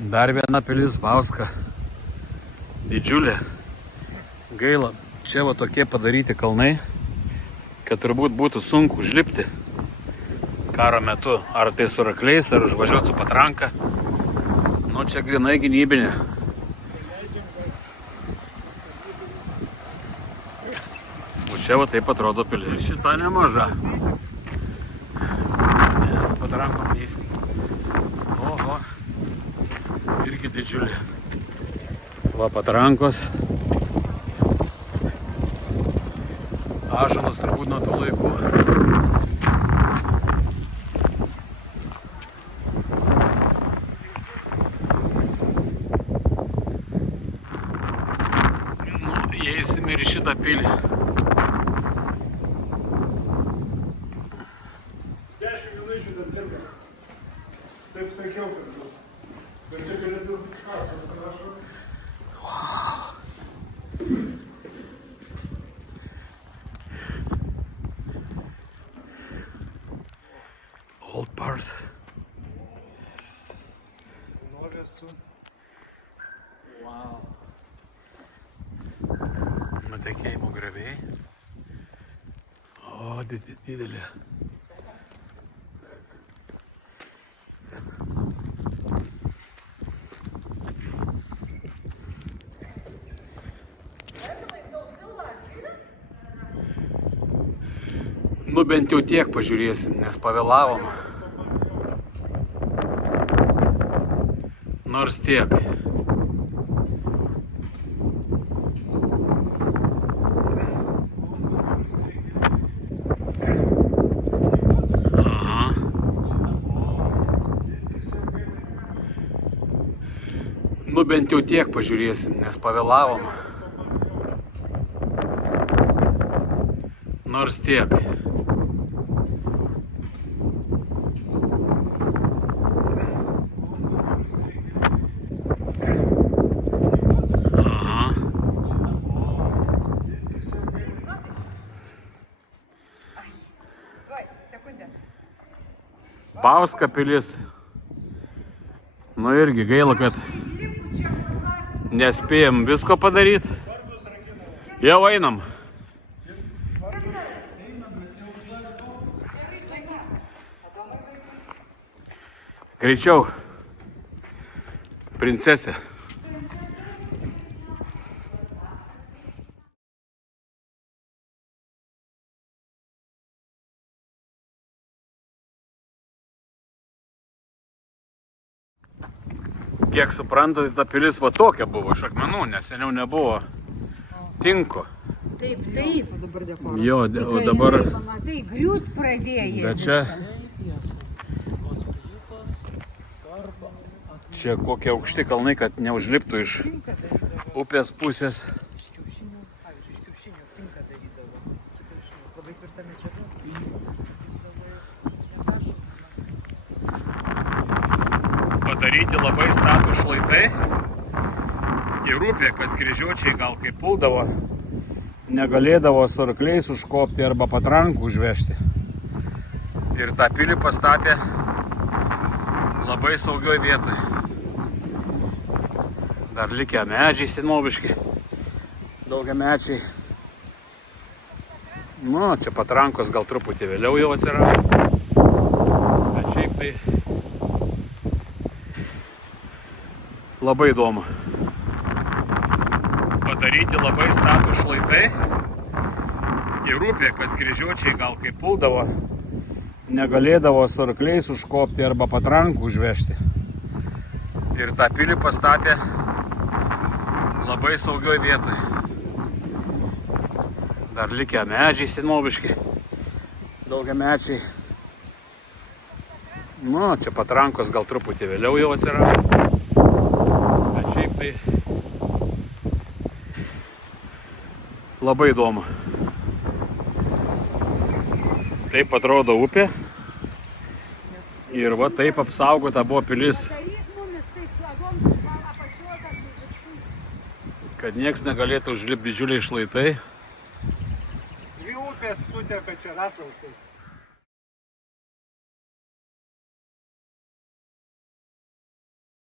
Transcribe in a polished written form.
Dar viena pilis Bauska. Didžiulė. Gaila, čia va tokie padaryti kalnai, kad turbūt būtų sunku užlipti karo metu. Ar tai su rakliais, ar užvažiuoti su patranka. Nu, čia grinai gynybinė. O čia va taip atrodo pilis. Šita nemaža. Su patrankom neįsim. Oho. Irgi didžiulė. Va patrankos. Ąžuolas turbūt nuo tų laikų. Nu, įeisim ir į šitą pilį. 10 minučių dar lieka. Taip sakiau, kad bus. Bet čia galėtų kažkas rašo. Old part. Wow. Nutekėjimo grioviai. O, didelė. Nu bent jau tiek pažiūrėsim, nes pavėlavom. Nors tiek. Aha. Nu bent jau tiek pažiūrėsim, nes pavėlavom. Nors tiek. Bauska pilis. Nu irgi gaila, kad nespėjom visko padaryti. Jau einam. Greičiau. Princesė. Kiek suprantu, tai ta pilis va tokia buvo iš akmenų, nes seniau nebuvo tinko. Taip, taip, o dabar dekoras. Jo, o dabar... Tai griūt pradėjo. Bet čia... Čia kokie aukšti kalnai, kad neužliptų iš upės pusės. Padaryti labai statų šlaitai ir upė, kad kryžiuočiai gal kaip puldavo, negalėdavo su arkliais užkopti arba patrankų užvežti. Ir tą pilį pastatė labai saugioj vietoj. Dar likę medžiai senoviški, daugiamečiai. Nu, čia patrankos gal truputį vėliau jau atsirado. Bet šiaip tai labai įdomu. Padaryti labai statų šlaitai ir upė, kad kryžiuočiai gal kaip puldavo, negalėdavo su arkliais užkopti arba patrankų užvežti. Ir tą pilį pastatė labai saugioj vietoj. Dar likę medžiai senoviški, daugiamečiai. Nu, čia patrankos gal truputį vėliau jau atsirado. Bet šiaip tai labai įdomu. Taip atrodo upė. Ir va taip apsaugota buvo pilis. Kad nieks negalėtų užlipti didžiuliai šlaitai. Dvi upės suteka čia Rasaltai.